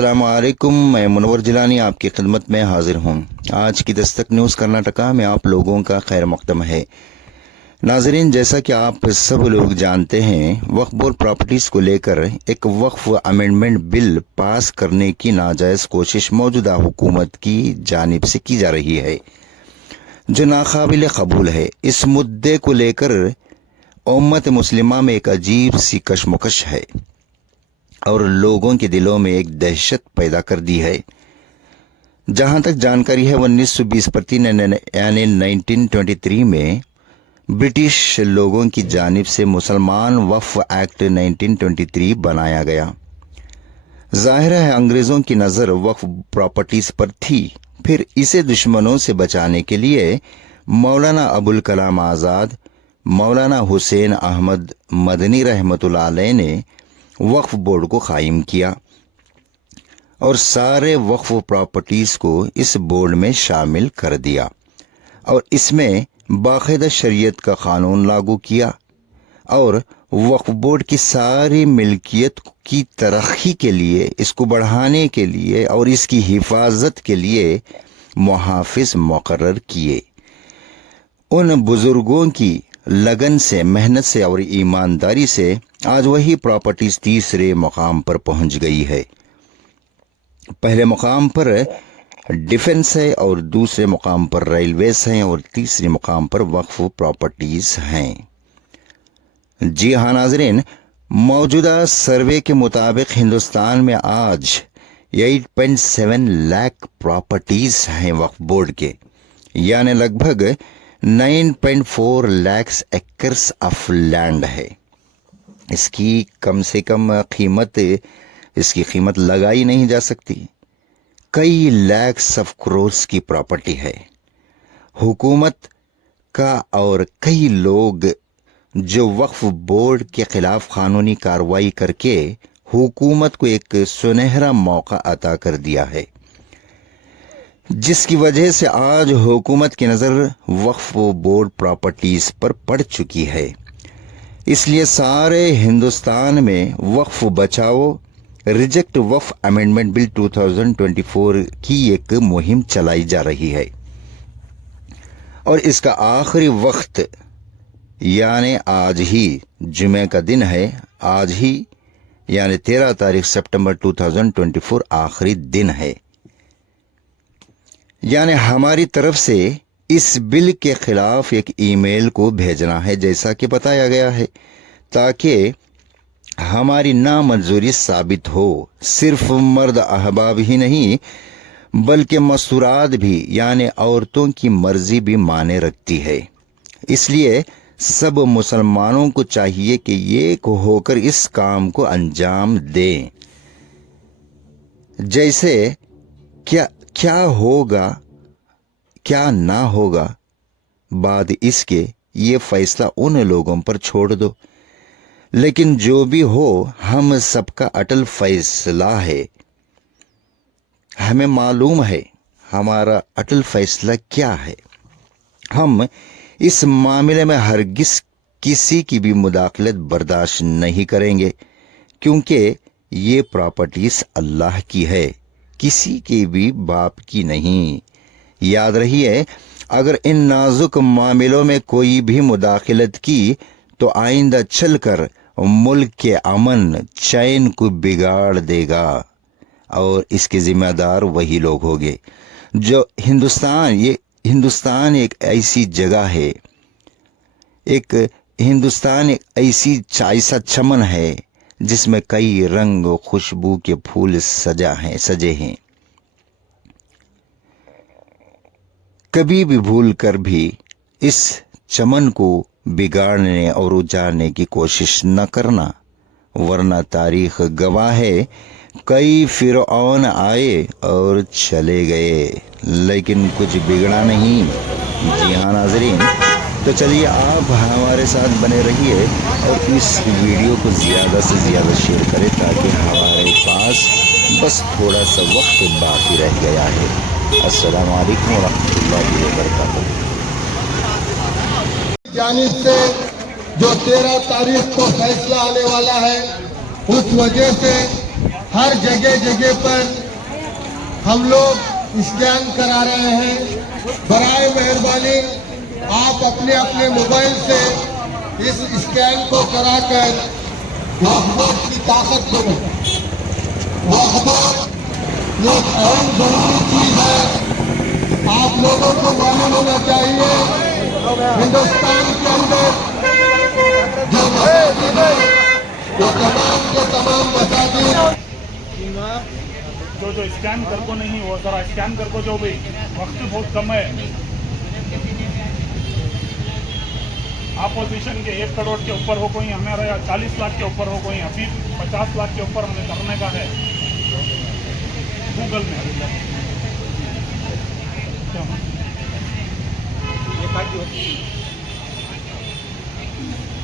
अस्सलाम वालेकुम। मैं मुनव्वर जिलानी आपकी खिदमत में हाजिर हूँ। आज की दस्तक न्यूज़ कर्नाटका में आप लोगों का खैर मकदम है। नाजरीन, जैसा कि आप सब लोग जानते हैं, वक्फ बोर्ड प्रॉपर्टीज़ को लेकर एक वक्फ अमेंडमेंट बिल पास करने की नाजायज़ कोशिश मौजूदा हुकूमत की जानिब से की जा रही है, जो नाकाबिल कबूल है। इस मुद्दे को लेकर उम्मत मुस्लिमा में एक अजीब सी कशमकश है और लोगों के दिलों में एक दहशत पैदा कर दी है। जहां तक जानकारी है, 1920 यानी 1923 में ब्रिटिश लोगों की जानिब से मुसलमान वक्फ एक्ट 1923 बनाया गया। जाहिर है अंग्रेज़ों की नज़र वक्फ प्रॉपर्टीज़ पर थी। फिर इसे दुश्मनों से बचाने के लिए मौलाना अबुल कलाम आज़ाद, मौलाना हुसैन अहमद मदनी रहमतुल्लाह अलैह ने वक्फ बोर्ड को कायम किया और सारे वक्फ प्रॉपर्टीज़ को इस बोर्ड में शामिल कर दिया और इसमें बाकायदा शरीयत का कानून लागू किया और वक्फ बोर्ड की सारी मिल्कियत की तरक्की के लिए, इसको बढ़ाने के लिए और इसकी हिफाजत के लिए मुहाफिज मुकर्रर किए। उन बुजुर्गों की लगन से, मेहनत से और ईमानदारी से आज वही प्रॉपर्टीज तीसरे मुकाम पर पहुंच गई है। पहले मुकाम पर डिफेंस है और दूसरे मुकाम पर रेलवेज हैं और तीसरे मुकाम पर वक्फ प्रॉपर्टीज हैं। जी हाँ नाजरीन, मौजूदा सर्वे के मुताबिक हिंदुस्तान में आज 8.7 लाख प्रॉपर्टीज हैं वक्फ बोर्ड के, यानी लगभग 9.4 लाख एकर्स ऑफ लैंड है। इसकी कम से कम इसकी कीमत लगाई नहीं जा सकती। कई लाख ऑफ करोड़ की प्रॉपर्टी है। हुकूमत का और कई लोग जो वक्फ बोर्ड के खिलाफ कानूनी कार्रवाई करके हुकूमत को एक सुनहरा मौका अता कर दिया है, जिसकी वजह से आज हुकूमत की नज़र वक्फ बोर्ड प्रॉपर्टीज़ पर पड़ चुकी है। इसलिए सारे हिंदुस्तान में वक्फ बचाओ, रिजेक्ट वक्फ अमेंडमेंट बिल 2024 की एक मुहिम चलाई जा रही है और इसका आखिरी वक्त यानी आज ही, जुमे का दिन है, आज ही यानी 13 तारीख सितंबर 2024 आखिरी दिन है। यानी हमारी तरफ से इस बिल के खिलाफ एक ईमेल को भेजना है, जैसा कि बताया गया है, ताकि हमारी नामंजूरी साबित हो। सिर्फ मर्द अहबाब ही नहीं बल्कि मस्तूरात भी, यानी औरतों की मर्जी भी माने रखती है। इसलिए सब मुसलमानों को चाहिए कि एक होकर इस काम को अंजाम दें। जैसे क्या होगा क्या ना होगा बाद इसके, ये फैसला उन लोगों पर छोड़ दो, लेकिन जो भी हो हम सबका अटल फैसला है। हमें मालूम है हमारा अटल फैसला क्या है। हम इस मामले में हरगिज किसी की भी मुदाखलत बर्दाश्त नहीं करेंगे, क्योंकि ये प्रॉपर्टीज अल्लाह की है, किसी के भी बाप की नहीं। याद रहिए, अगर इन नाजुक मामलों में कोई भी मुदाखलत की तो आइंदा चलकर मुल्क के अमन चैन को बिगाड़ देगा और इसके जिम्मेदार वही लोग होंगे। जो हिंदुस्तान एक ऐसी जगह है, हिंदुस्तान एक ऐसा चमन है जिसमें कई रंग और खुशबू के फूल सजे हैं। कभी भी भूल कर भी इस चमन को बिगाड़ने और उजाड़ने की कोशिश न करना, वरना तारीख गवाह है कई फिरौन आए और चले गए लेकिन कुछ बिगड़ा नहीं। जी हाँ नाजरीन, तो चलिए आप हमारे साथ बने रहिए और इस वीडियो को ज़्यादा से ज़्यादा शेयर करें ताकि हमारे पास बस थोड़ा सा वक्त बाकी रह गया है। अस्सलाम वालेकुम वरहमतुल्लाहि वबरकातुहू। जानिब से जो 13 तारीख को फैसला आने वाला है, उस वजह से हर जगह जगह पर हम लोग स्कैन करा रहे हैं। बराए मेहरबानी आप अपने अपने मोबाइल से इस स्कैन को कराकर वोट की ताकत को ये अहम जरूरी चीज है। आप लोगों को मालूम होना चाहिए हिंदुस्तान के अंदर जो मसाजिद है वो तमाम के तमाम मसाजिद जो स्कैन कर को नहीं वो जरा स्कैन कर को जो भी वक्त बहुत कम है। अपोजिशन के 1 करोड़ के ऊपर हो कोई, हमारा 40 लाख के ऊपर हो कोई, अभी 50 लाख के ऊपर हमें करने का है। गूगल में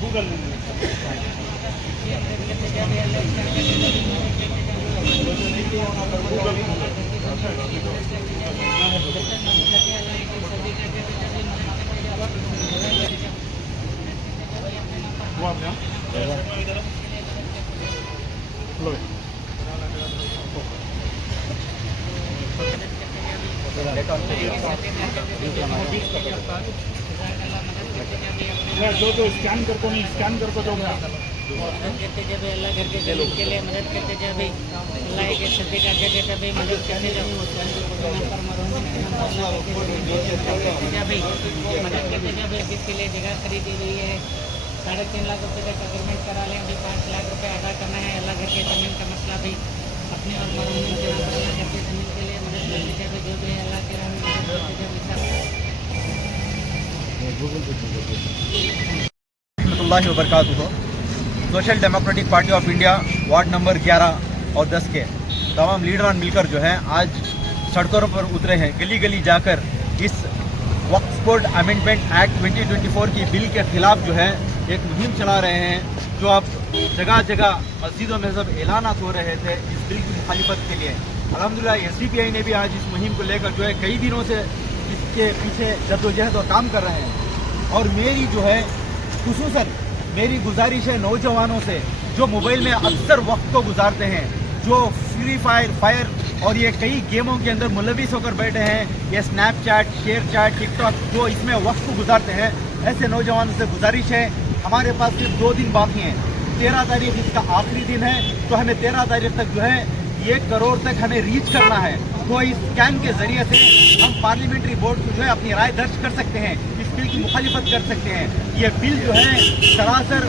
गूगल में वो आप लो जो स्कैन कर को नहीं स्कैन कर को जो मदद करते जब अल्लाह घर के गरीब के लिए मदद करते जब अल्लाह के सदका के देते भी मदद करते जब मदद करते जब जिसके लिए जगह खरीदी हुई है 3.5 लाख रुपये तक अग्रीमेंट करा लें। अभी 5 लाख रुपये अदा करना है। अल्लाह घर के ज़मीन का मसला भी अपने और मरहूम के अल्लाह घर के ज़मीन के लिए मदद करते जब जो भी है अल्लाह के राह में मदद करते जब रहमतुल्लाहि व बरकातुहू। Social Democratic Party of India ward number 11 और 10 के तमाम लीडरान मिलकर जो है आज सड़कों पर उतरे हैं। गली गली जाकर इस वक्फ बोर्ड अमेंडमेंट एक्ट 2024 की बिल के खिलाफ जो है एक मुहिम चला रहे हैं, जो अब जगह जगह मस्जिदों में सब ऐलानात हो रहे थे इस बिल की मुखालिफत के लिए। अल्हम्दुलिल्लाह SDPI ने भी आज इस मुहिम को लेकर जो है कई दिनों से इसके पीछे जद्दोजहद और काम कर रहे हैं। और मेरी जो है खुसूसन मेरी गुजारिश है नौजवानों से जो मोबाइल में अक्सर वक्त को गुजारते हैं, जो फ्री फायर और ये कई गेमों के अंदर मुलविस होकर बैठे हैं, ये स्नैपचैट, शेयरचैट, टिकटॉक जो इसमें वक्त को गुजारते हैं, ऐसे नौजवानों से गुजारिश है हमारे पास सिर्फ 2 दिन बाकी हैं। 13 तारीख इसका आखिरी दिन है, तो हमें 13 तारीख तक जो है 1 करोड़ तक हमें रीच करना है। तो इस स्कैन के जरिए से हम पार्लियामेंट्री बोर्ड को जो है अपनी राय दर्ज कर सकते हैं, इस बिल की मुखालिफत कर सकते हैं। ये बिल जो है सरासर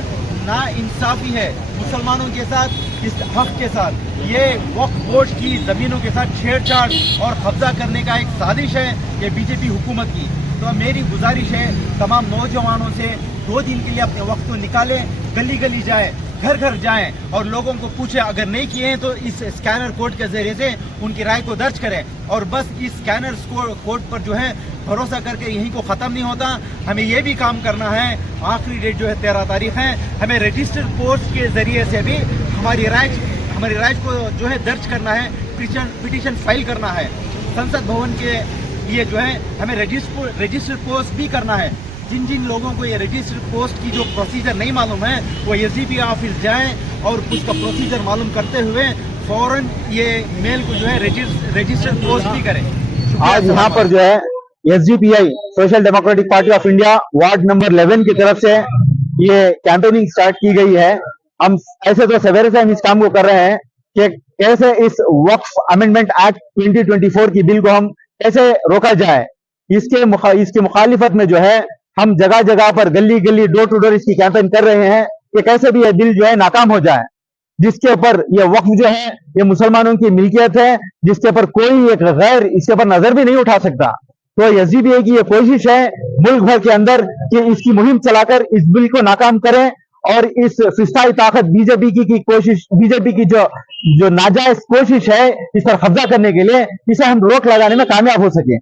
नाइंसाफी है मुसलमानों के साथ, इस हक के साथ। ये वक्फ बोर्ड की ज़मीनों के साथ छेड़छाड़ और कब्जा करने का एक साजिश है ये बीजेपी हुकूमत की। तो मेरी गुजारिश है तमाम नौजवानों से 2 दिन के लिए अपने वक्त को निकालें, गली गली जाए, घर घर जाएं और लोगों को पूछें, अगर नहीं किए हैं तो इस स्कैनर कोड के जरिए से उनकी राय को दर्ज करें। और बस इस स्कैनर कोड पर जो है भरोसा करके यहीं को ख़त्म नहीं होता, हमें ये भी काम करना है। आखिरी डेट जो है 13 तारीख है, हमें रजिस्टर्ड पोस्ट के जरिए से भी हमारी राय को जो है दर्ज करना है, पिटीशन फाइल करना है। संसद भवन के लिए जो है हमें रजिस्टर्ड पोस्ट भी करना है। जिन जिन लोगों को ये रजिस्टर्ड पोस्ट की जो प्रोसीजर नहीं मालूम है वो SDPI ऑफिस जाएं और उसका प्रोसीजर मालूम करते हुए फौरन ये मेल को जो है रजिस्टर्ड पोस्ट भी करें। आज यहाँ पर जो है SDPI social Democratic Party of India ward number 11 की तरफ से ये कैंपेनिंग स्टार्ट की गई है। हम ऐसे तो सवेरे से हम इस काम को कर रहे हैं कि कैसे इस वक्फ अमेंडमेंट एक्ट 2024 की बिल को हम कैसे रोका जाए। इसकी मुखालिफत में जो है हम जगह जगह पर गली गली डोर टू डोर इसकी कैंपेन कर रहे हैं कि कैसे भी यह बिल जो है नाकाम हो जाए, जिसके ऊपर ये वक्फ जो है ये मुसलमानों की मिल्कियत है, जिसके ऊपर कोई एक गैर इसके ऊपर नजर भी नहीं उठा सकता। तो SDPI की ये कोशिश है मुल्क भर के अंदर कि इसकी मुहिम चलाकर इस बिल को नाकाम करें और इस फिस्ताई ताकत बीजेपी की जो नाजायज कोशिश है इस पर कब्जा करने के लिए, इसे हम रोक लगाने में कामयाब हो सके।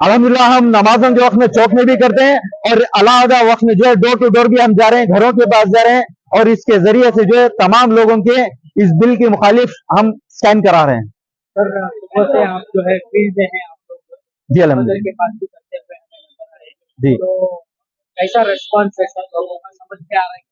अल्हम्दुलिल्लाह हम नमाजों के वक्त में चौक में भी करते हैं और अलहदा वक्त में जो है डोर टू डोर भी हम जा रहे हैं, घरों के पास जा रहे हैं और इसके जरिए से जो है तमाम लोगों के इस बिल के मुखालिफ हम स्कैन करा रहे हैं। सर सुबह से आप जो है फील्ड में हैं, आप लोग जी अल्हम्दुलिल्लाह के पास भी करते हुए हमें नजर आए। जी तो कैसा रेस्पॉन्स है सर, लोगों का समझ में आ रहा है?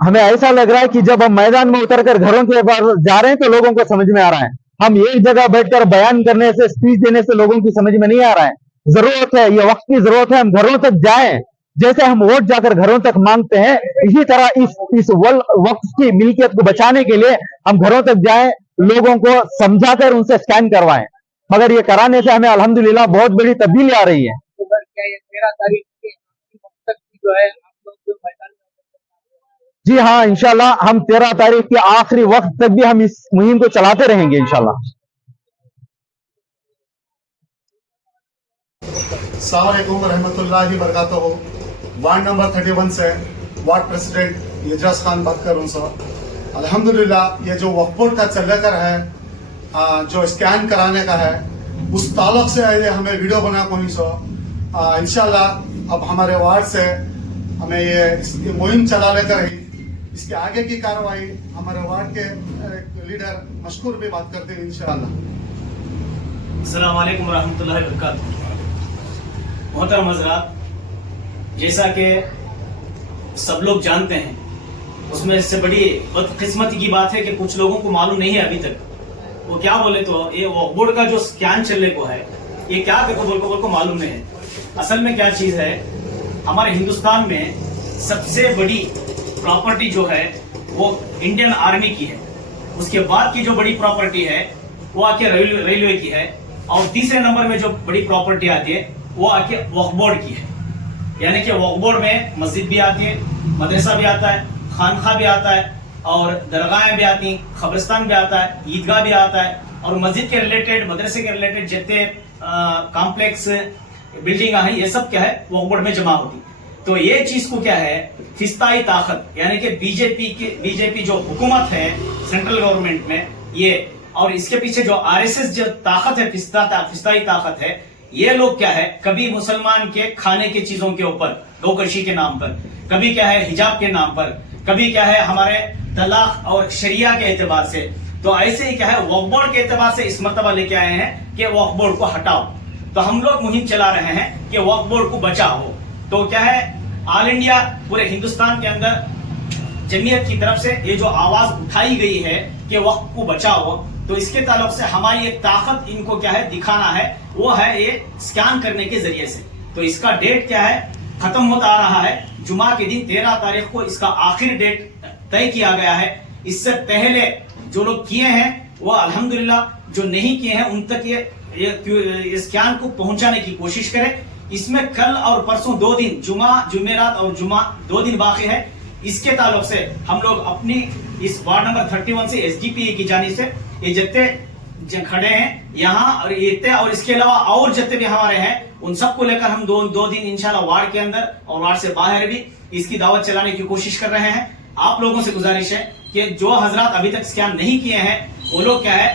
हमें ऐसा लग रहा है कि जब हम मैदान में उतरकर घरों के पास जा रहे हैं तो लोगों को समझ में आ रहा है। हम एक जगह बैठकर बयान करने से, स्पीच देने से लोगों की समझ में नहीं आ रहा है। जरूरत है, ये वक्त की जरूरत है, हम घरों तक जाएं। जैसे हम वोट जाकर घरों तक मांगते हैं, इसी तरह इस वक्त की मिल्कियत को बचाने के लिए हम घरों तक जाएं, लोगों को समझाकर उनसे स्कैन करवाएं। मगर ये कराने से हमें अल्हम्दुलिल्लाह बहुत बड़ी तब्दीली आ रही है। क्या ये 13 तारीख के वक्त तक की जो है आप लोग जो मैदान में जी हाँ, इंशाल्लाह हम 13 तारीख के आखिरी वक्त तक भी हम इस मुहिम को चलाते रहेंगे इंशाल्लाह। अस्सलाम वालेकुम रहमतुल्लाहि बरकातहू। वार्ड नंबर 31 से वार्ड प्रेसिडेंट एजाज खान बात कर रहा हूँ सर। अल्हम्दुलिल्लाह ये जो वक्फ बोर्ड का चल कर है, जो स्कैन कराने का है, उस ताल्लुक से हमें वीडियो बना को ही सर। इंशाल्लाह अब हमारे वार्ड से हमें ये मुहिम चला लेकर ही इसके आगे की कार्रवाई हमारे वार्ड के लीडर मशकूर भी बात करते हैं इंशाल्लाह। अस्सलाम वालेकुम रहमतुल्लाहि वबरकातुहू। मोहतरम हज़रात, जैसा कि सब लोग जानते हैं, उसमें इससे बड़ी बदकिस्मती की बात है कि कुछ लोगों को मालूम नहीं है अभी तक। वो क्या बोले तो ये वक्फ बोर्ड का जो स्कैन चलने को है, ये क्या बोल को मालूम नहीं है। असल में क्या चीज है, हमारे हिंदुस्तान में सबसे बड़ी प्रॉपर्टी जो है वो इंडियन आर्मी की है। उसके बाद की जो बड़ी प्रॉपर्टी है वो आके रेलवे की है, और तीसरे नंबर में जो बड़ी प्रॉपर्टी आती है वो आके वक्फ बोर्ड की है। यानी कि वक्फ बोर्ड में मस्जिद भी आती है, मदरसा भी आता है, खानखा भी आता है, और दरगाहें भी आती, कब्रिस्तान भी आता है, ईदगाह भी आता है, और मस्जिद के रिलेटेड, मदरसे के रिलेटेड जितने कॉम्प्लेक्स बिल्डिंग है, ये सब क्या है वक्फ बोर्ड में जमा होती। तो ये चीज को क्या है, फिस्ताई ताकत, यानी कि बीजेपी जो हुकूमत है सेंट्रल गवर्नमेंट में, ये और इसके पीछे जो आरएसएस जो ताकत है, फिस्ताई ताकत है, ये लोग क्या है, कभी मुसलमान के खाने की चीजों के ऊपर गौकशी के नाम पर, कभी क्या है हिजाब के नाम पर, कभी क्या है हमारे तलाक और शरिया के एतबार से, तो ऐसे ही क्या है वक्फ बोर्ड के एतबार से इस मर्तबा लेके आए हैं कि वक्फ बोर्ड को हटाओ। तो हम लोग मुहिम चला रहे हैं कि वक्फ बोर्ड को बचाओ। तो क्या है, ऑल इंडिया पूरे हिंदुस्तान के अंदर जमीयत की तरफ से ये जो आवाज उठाई गई है कि वक्फ को बचाओ, तो इसके ताल्लुक से हमारी एक ताकत इनको क्या है दिखाना है, वो है ये स्कैन करने के जरिए से। तो इसका डेट क्या है, खत्म होता आ रहा है, जुमा के दिन 13 तारीख को इसका आखिरी डेट तय किया गया है। इससे पहले जो लोग किए हैं वो अल्हम्दुलिल्लाह, जो नहीं किए हैं उन तक ये स्कैन को पहुंचाने की कोशिश करें। इसमें कल और परसों 2 दिन, जुमेरात और जुमा 2 दिन बाकी है। इसके ताल्लुक से हम लोग अपनी इस वार्ड नंबर 31 से एसडीपीए की जानिब से ये जितने खड़े हैं यहाँ और इसके अलावा और जितने भी हमारे हैं, उन सबको लेकर हम दो दिन इंशाल्लाह वार्ड के अंदर और वार्ड से बाहर भी इसकी दावत चलाने की कोशिश कर रहे हैं। आप लोगों से गुजारिश है कि जो हजरात अभी तक स्कैन नहीं किए हैं वो लोग क्या है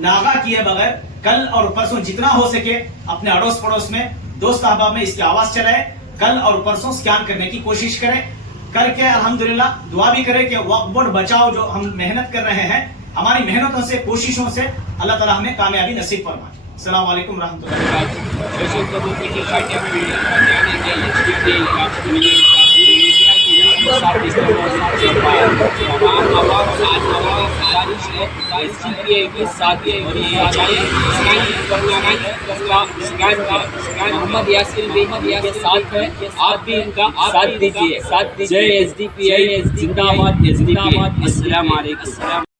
नागा किए बगैर कल और परसों जितना हो सके अपने अड़ोस पड़ोस में, दोस्त अहबाब में इसकी आवाज चलाए। कल और परसों स्कैन करने की कोशिश करें, करके अल्हम्दुलिल्लाह दुआ भी करें कि वक्फ बोर्ड बचाओ। जो हम मेहनत कर रहे हैं, हमारी मेहनतों से, कोशिशों से अल्लाह ताला हमें कामयाबी नसीब फरमाए। अस्सलाम वालेकुम मोहम्मद यासिर के साथ है, आप भी इनका साथ दीजिए। जय एसडीपीआई जिंदाबाद, एसडीपीआई। अस्सलाम वालेकुम।